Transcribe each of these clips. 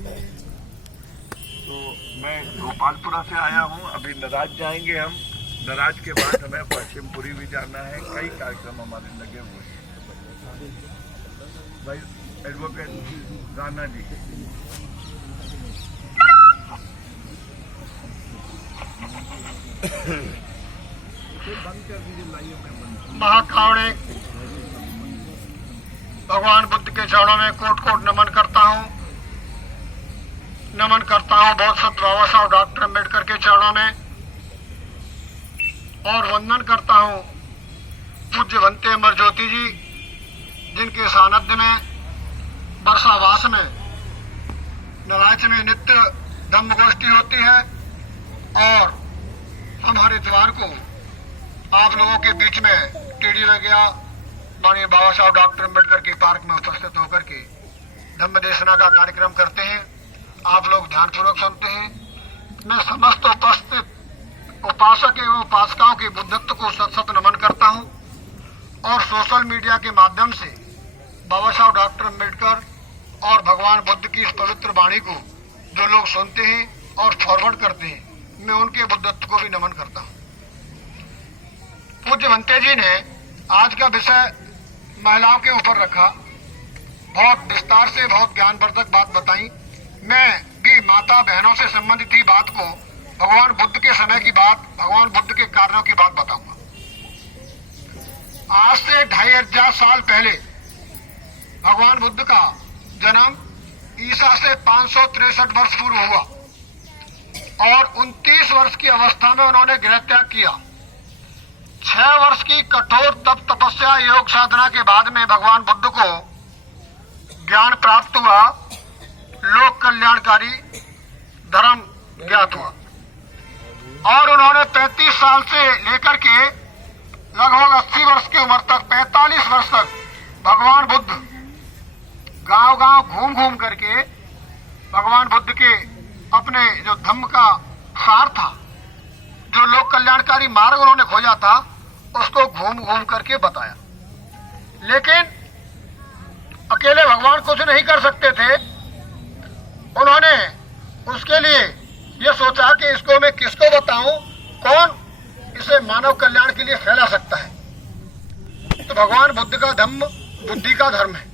तो मैं गोपालपुरा से आया हूँ। अभी नराज जाएंगे हम। नराज के बाद हमें पश्चिमपुरी भी जाना है। कई कार्यक्रम हमारे लगे हुए हैं। भाई एडवोकेट राणा जी, महाकारुणिक भगवान बुद्ध के चरणों में कोट कोट नमन करता हूँ। बहुत सत बाबा साहब डॉक्टर अम्बेडकर के चरणों में, और वंदन करता हूँ पूज्य भंते अमर ज्योति जी, जिनके सानिध्य में वर्षावास में नराज में नित्य धम्म गोष्ठी होती है। और हम हर इतवार को आप लोगों के बीच में टीडी गया माननीय बाबा साहब डॉक्टर अम्बेडकर की पार्क में उपस्थित होकर के धम्म देशना का कार्यक्रम करते हैं। आप लोग ध्यानपूर्वक सुनते हैं। मैं समस्त उपस्थित उपासक एवं उपासिकाओं के बुद्धत्व को सत सत नमन करता हूं, और सोशल मीडिया के माध्यम से बाबा साहब डॉक्टर अम्बेडकर और भगवान बुद्ध की इस पवित्र वाणी को जो लोग सुनते हैं और फॉरवर्ड करते हैं, मैं उनके बुद्धत्व को भी नमन करता हूं। पूज्य भंते जी ने आज का विषय महिलाओं के ऊपर रखा। बहुत विस्तार से बहुत ज्ञानवर्धक बात बताई। मैं भी माता बहनों से संबंधित ही बात को, भगवान बुद्ध के समय की बात, भगवान बुद्ध के कार्यों की बात बताऊंगा। आज से 2500 साल पहले भगवान बुद्ध का जन्म ईसा से 563 वर्ष पूर्व हुआ, और 29 वर्ष की अवस्था में उन्होंने गृह त्याग किया। 6 वर्ष की कठोर तप तपस्या योग साधना के बाद में भगवान बुद्ध को ज्ञान प्राप्त हुआ, लोक कल्याणकारी धर्म ज्ञात हुआ, और उन्होंने 35 साल से लेकर के लगभग 80 वर्ष की उम्र तक, 45 वर्ष तक भगवान बुद्ध गांव-गांव घूम करके भगवान बुद्ध के अपने जो धम्म का सार था, जो लोक कल्याणकारी मार्ग उन्होंने खोजा था, उसको घूम करके बताया। लेकिन अकेले भगवान कुछ नहीं कर सकते थे। उन्होंने उसके लिए ये सोचा कि इसको मैं किसको बताऊं, कौन इसे मानव कल्याण के लिए फैला सकता है। तो भगवान बुद्ध का धम्म बुद्धि का धर्म है।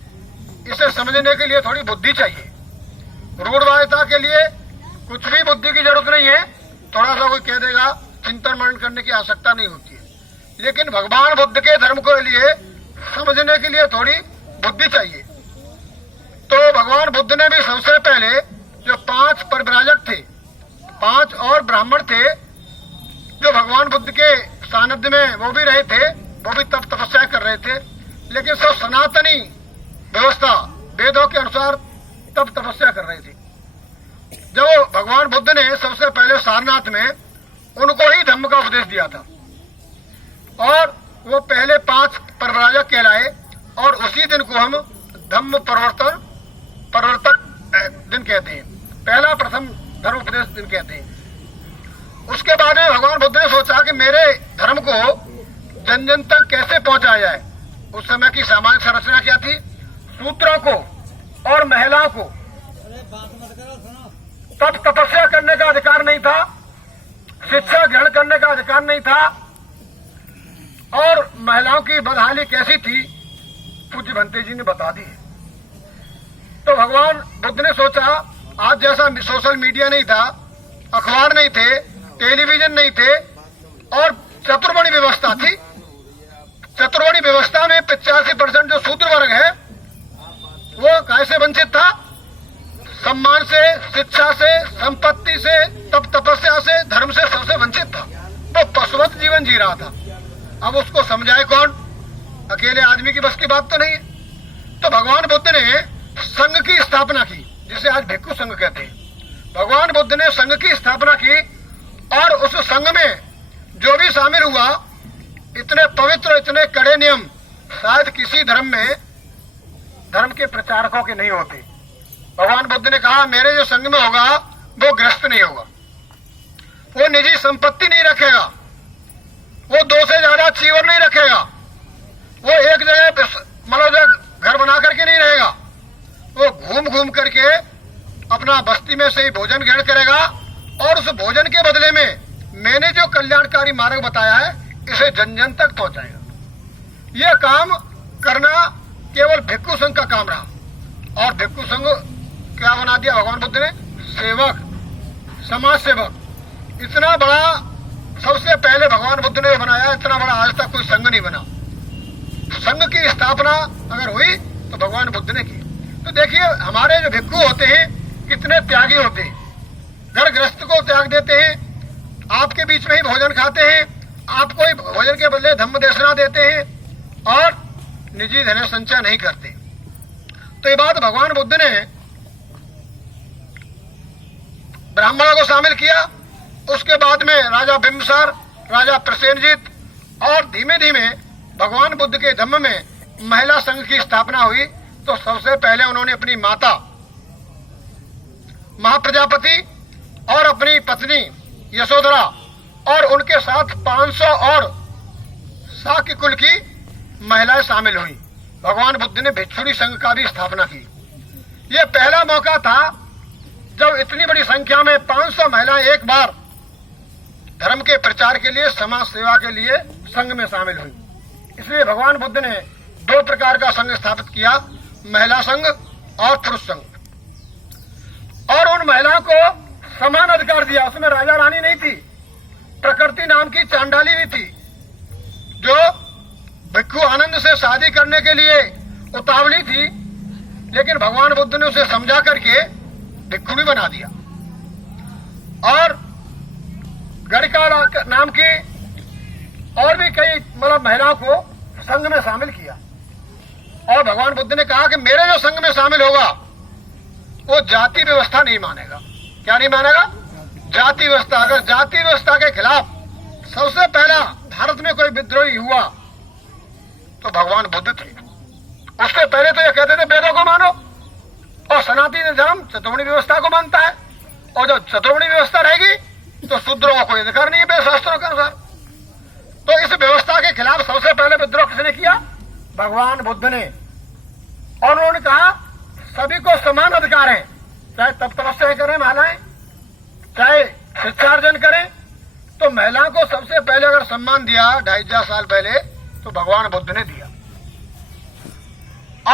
इसे समझने के लिए थोड़ी बुद्धि चाहिए। रूढ़वादिता के लिए कुछ भी बुद्धि की जरूरत नहीं है। थोड़ा सा कोई कह देगा, चिंतन मनन करने की आवश्यकता नहीं होती है। लेकिन भगवान बुद्ध के धर्म को लिए समझने के लिए थोड़ी बुद्धि चाहिए। तो भगवान बुद्ध ने भी सबसे पहले जो 5 परिव्राजक थे, 5 और ब्राह्मण थे, जो भगवान बुद्ध के सानिध्य में वो भी रहे थे, वो भी तप तपस्या कर रहे थे, लेकिन सब सनातनी व्यवस्था वेदों के अनुसार तप तपस्या कर रहे थे। जब भगवान बुद्ध ने सबसे पहले सारनाथ में उनको ही धम्म का उपदेश दिया था, और वो पहले 5 परिव्राजक कहलाए, और उसी दिन को हम धम्म प्रवर्तक दिन कहते हैं। पहला प्रथम धर्म उपदेश दिन कहते हैं। उसके बाद में भगवान बुद्ध ने सोचा कि मेरे धर्म को जन जन तक कैसे पहुंचाया जाए। उस समय की सामाजिक संरचना क्या थी? शूद्रों को और महिलाओं को तप तपस्या करने का अधिकार नहीं था, शिक्षा ग्रहण करने का अधिकार नहीं था, और महिलाओं की बदहाली कैसी थी पूज्य भंते जी ने बता दी है। तो भगवान बुद्ध ने सोचा, आज जैसा सोशल मीडिया नहीं था, अखबार नहीं थे, टेलीविजन नहीं थे, और चतुर्वर्णी व्यवस्था थी। चतुर्वर्णी व्यवस्था में 85% जो शूद्र वर्ग है वो कैसे वंचित था? सम्मान से, शिक्षा से, संपत्ति से, तप तपस्या से, धर्म से सबसे वंचित था। वो पशुवत जीवन जी रहा था। अब उसको समझाए कौन? अकेले आदमी की बस की बात तो नहीं है। तो भगवान बुद्ध ने संघ की स्थापना की, जिसे आज भिक्षु संघ कहते हैं। भगवान बुद्ध ने संघ की स्थापना की, और उस संघ में जो भी शामिल हुआ, इतने पवित्र, इतने कड़े नियम शायद किसी धर्म में, धर्म के प्रचारकों के नहीं होते। भगवान बुद्ध ने कहा, मेरे जो संघ में होगा वो ग्रस्त नहीं होगा, वो निजी संपत्ति नहीं रखेगा, वो 2 से ज्यादा चीवर नहीं रखेगा, वो एक जगह मतलब घर बना करके नहीं रहेगा, वो घूम करके अपना पंक्ति में से ही भोजन ग्रहण करेगा और उस भोजन के बदले में मैंने जो कल्याणकारी मार्ग बताया है इसे जन जन तक पहुंचाएगा। यह काम करना केवल भिक्षु संघ का काम रहा और भिक्षु संघ क्या बना दिया भगवान बुद्ध ने? सेवक, समाज सेवक। इतना बड़ा सबसे पहले भगवान बुद्ध ने बनाया, इतना बड़ा आज तक कोई संघ नहीं बना। संघ की स्थापना अगर हुई तो भगवान बुद्ध ने की। तो देखिए हमारे जो भिक्षु होते हैं कितने त्यागी होते हैं, घर गृहस्थ को त्याग देते हैं, आपके बीच में ही भोजन खाते हैं, आपको ही भोजन के बदले धम्म देशना देते हैं और निजी धन संचय नहीं करते। तो ये बात भगवान बुद्ध ने ब्राह्मणों को शामिल किया। उसके बाद में राजा बिम्बसार, राजा प्रसेनजीत और धीमे धीमे भगवान बुद्ध के धम्म में महिला संघ की स्थापना हुई। तो सबसे पहले उन्होंने अपनी माता महाप्रजापति और अपनी पत्नी यशोधरा और उनके साथ 500 और शाक्य कुल की महिलाएं शामिल हुई। भगवान बुद्ध ने भिक्षुणी संघ का भी स्थापना की। यह पहला मौका था जब इतनी बड़ी संख्या में 500 महिलाएं एक बार धर्म के प्रचार के लिए, समाज सेवा के लिए संघ में शामिल हुई। इसलिए भगवान बुद्ध ने 2 प्रकार का संघ स्थापित किया, महिला संघ और पुरुष संघ। और उन महिलाओं को समान अधिकार दिया। उसमें राजा रानी नहीं थी, प्रकृति नाम की चांडाली भी थी जो भिक्षु आनंद से शादी करने के लिए उतावली थी, लेकिन भगवान बुद्ध ने उसे समझा करके भिक्षुणी बना दिया। और गणिका नाम की और भी कई महिलाओं को संघ में शामिल किया। और भगवान बुद्ध ने कहा कि मेरे जो संघ में शामिल होगा वो जाति व्यवस्था नहीं मानेगा। क्या नहीं मानेगा? जाति व्यवस्था। अगर जाति व्यवस्था के खिलाफ सबसे पहला भारत में कोई विद्रोही हुआ तो भगवान बुद्ध थे। उससे पहले तो ये कहते थे वेदों को मानो, और सनातन धर्म चतुर्णी व्यवस्था को मानता है, और जब चतुर्णी व्यवस्था रहेगी तो शूद्रों का कोई अधिकार नहीं है शास्त्रों के अनुसार। तो इस व्यवस्था के खिलाफ सबसे पहले विद्रोह किसने किया? भगवान बुद्ध ने। और उन्होंने कहा सभी को समान अधिकार है, चाहे तप तपस्या करें महिलाएं, चाहे शिक्षार्जन करें। तो महिलाओं को सबसे पहले अगर सम्मान दिया 2,500 साल पहले तो भगवान बुद्ध ने दिया।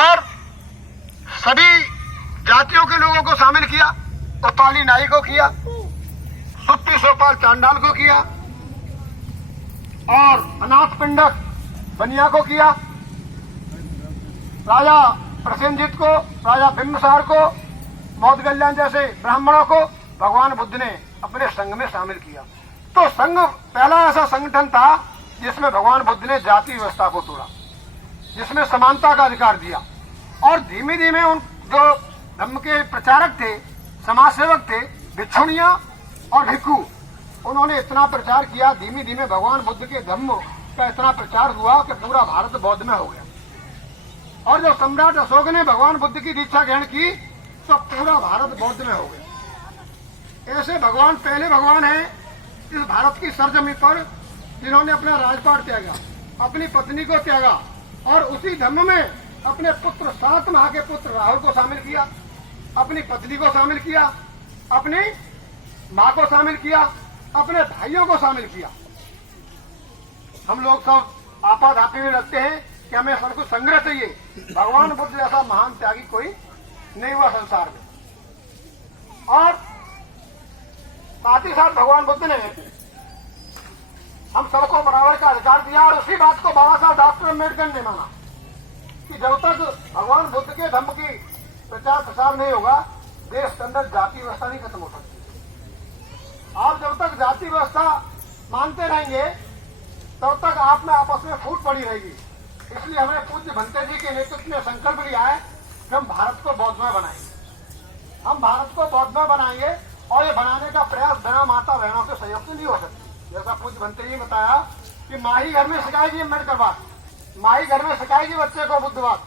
और सभी जातियों के लोगों को शामिल किया। उपाली नाई को किया, सुत्ती सोपाल चांडाल को किया, और अनाथ पिंडक बनिया को किया, राजा प्रसेनजीत को, राजा बिम्बसार को, मौदगल्याण जैसे ब्राह्मणों को भगवान बुद्ध ने अपने संघ में शामिल किया। तो संघ पहला ऐसा संगठन था जिसमें भगवान बुद्ध ने जाति व्यवस्था को तोड़ा, जिसमें समानता का अधिकार दिया। और धीमे धीमे उन जो धर्म के प्रचारक थे, समाज सेवक थे, भिक्षुणियां और भिक्षु, उन्होंने इतना प्रचार किया। धीमे धीमे भगवान बुद्ध के धर्म का इतना प्रचार हुआ कि पूरा भारत बौद्ध में हो गया। और जब सम्राट अशोक ने भगवान बुद्ध की दीक्षा ग्रहण की तो पूरा भारत बौद्ध में हो गया। ऐसे भगवान पहले भगवान हैं इस भारत की सरजमी पर जिन्होंने अपना राजपाट त्यागा, अपनी पत्नी को त्यागा, और उसी धर्म में अपने पुत्र 7 माह के पुत्र राहुल को शामिल किया, अपनी पत्नी को शामिल किया, अपनी मां को शामिल किया, अपने भाइयों को शामिल किया। हम लोग सब आपाधापी में रखते हैं कि हमें सब कुछ संग्रह चाहिए। भगवान बुद्ध जैसा महान त्यागी कोई नहीं हुआ संसार में। और साथ ही साथ भगवान बुद्ध ने हम सबको बराबर का अधिकार दिया। और उसी बात को बाबा साहब डॉक्टर अम्बेडकर ने माना कि जब तक भगवान बुद्ध के धर्म की प्रचार प्रसार नहीं होगा देश के अंदर जाति व्यवस्था नहीं खत्म हो सकती। आप जब तक जाति व्यवस्था मानते रहेंगे तब तक आप में आपस में फूट पड़ी रहेगी। इसलिए हमने पूज्य भंते जी के नेतृत्व में संकल्प लिया है कि हम भारत को बौद्धमय बनाएंगे। हम भारत को बौद्धमय बनाएंगे और ये बनाने का प्रयास बिना माता बहनों के सहयोग से नहीं हो सकता। जैसा पूज्य भंते जी ने बताया कि माँ ही घर में सिखाएगी अम्बेडकर बात, माँ ही घर में सिखाएगी बच्चे को बुद्धवाद,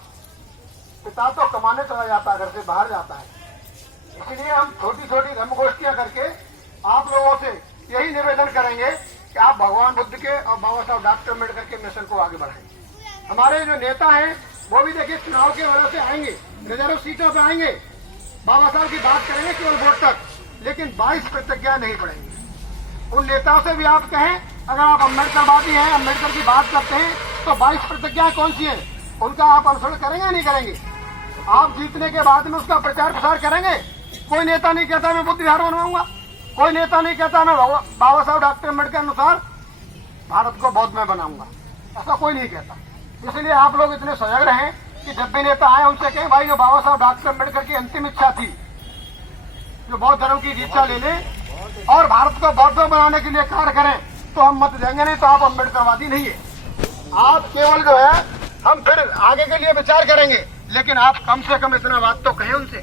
पिता तो कमाने चला जाता है, घर से बाहर जाता है। इसलिए हम छोटी छोटी धर्म गोष्ठियां करके आप लोगों से यही निवेदन करेंगे कि आप भगवान बुद्ध के और बाबा साहब डॉक्टर अम्बेडकर के मिशन को आगे बढ़ाएं। हमारे जो नेता हैं वो भी देखिए चुनाव के वजह से आएंगे, रिजर्व सीटों पर आएंगे, बाबा साहब की बात करेंगे केवल वोट तक, लेकिन 22 प्रतिज्ञा नहीं पड़ेंगी। उन नेताओं से भी आप कहें, अगर आप अम्बेडकरवादी हैं, अम्बेडकर की बात करते हैं, तो 22 प्रतिज्ञाएं कौन सी हैं, उनका आप अनुसरण करेंगे या नहीं करेंगे? आप जीतने के बाद में उसका प्रचार प्रसार करेंगे? कोई नेता नहीं कहता मैं बुद्ध विहार बनवाऊंगा, कोई नेता नहीं कहता मैं बाबा साहब डॉक्टर अम्बेडकर अनुसार भारत को बौद्ध में बनाऊंगा, ऐसा कोई नहीं कहता। इसलिए आप लोग इतने सजग रहें कि जब भी नेता आए उनसे कहें भाई जो बाबा साहब डॉक्टर अम्बेडकर की अंतिम इच्छा थी, जो बौद्ध धर्म की दीक्षा ले लें और भारत को बौद्ध में बनाने के लिए कार्य करें, तो हम मत देंगे, नहीं तो आप अम्बेडकरवादी नहीं है। आप केवल जो है हम फिर आगे के लिए विचार करेंगे, लेकिन आप कम से कम इतना बात तो कहें उनसे,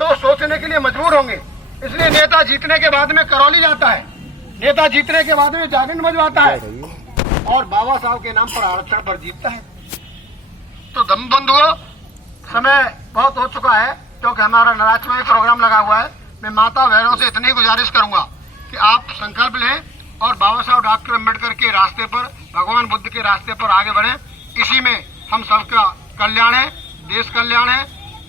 तो सोचने के लिए मजबूर होंगे। इसलिए नेता जीतने के बाद में करौली जाता है, नेता जीतने के बाद में जागरण मजवाता है और बाबा साहब के नाम पर आरक्षण पर जीतता है। तो दम बंधुओं, समय बहुत हो चुका है, क्योंकि हमारा नराज में प्रोग्राम लगा हुआ है। मैं माता बहनों से इतनी गुजारिश करूंगा कि आप संकल्प लें और बाबा साहब डॉक्टर अम्बेडकर के रास्ते पर, भगवान बुद्ध के रास्ते पर आगे बढ़ें। इसी में हम सबका कल्याण है, देश कल्याण है,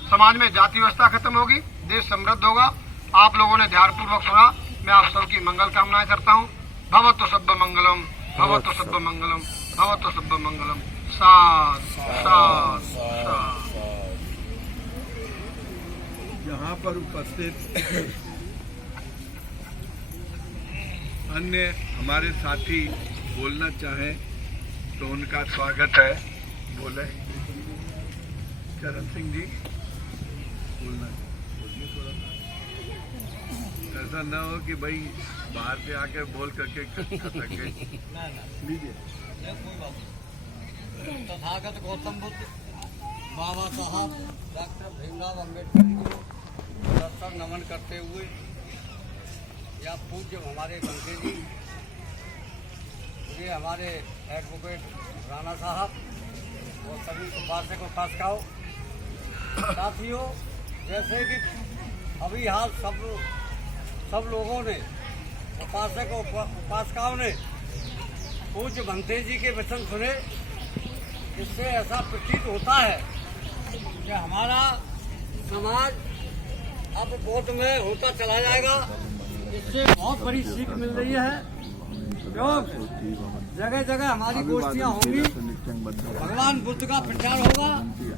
समाज में जाति व्यवस्था खत्म होगी, देश समृद्ध होगा। आप लोगों ने ध्यानपूर्वक सुना, मैं आप सबकी मंगल कामनाएं करता हूँ। भवतु सब्ब मंगलम, भवतु सब्ब मंगलम, भवतु सब्ब मंगलम। साथ साथ साथ। यहाँ पर उपस्थित अन्य हमारे साथी बोलना चाहें तो उनका स्वागत है। बोले चरण सिंह जी, बोलना ऐसा न हो कि भाई बाहर से आकर बोल करके लीजिए। तथागत गौतम बुद्ध बाबा साहब डॉक्टर भीमराव अम्बेडकर को दर्शन नमन करते हुए, या पूज्य हमारे बंके जी, ये हमारे एडवोकेट राणा साहब और सभी उपासक उपासिकाओं, साथियों, जैसे कि अभी हाल सब लोगों ने, उपासक उपासिकाओं ने पूज्य भंते जी के वचन सुने, इससे ऐसा प्रतीत होता है कि हमारा समाज अब बौद्ध में होता चला जाएगा। इससे बहुत बड़ी सीख मिल रही है, क्योंकि जगह जगह हमारी गोष्ठियाँ होंगी, भगवान बुद्ध का प्रचार होगा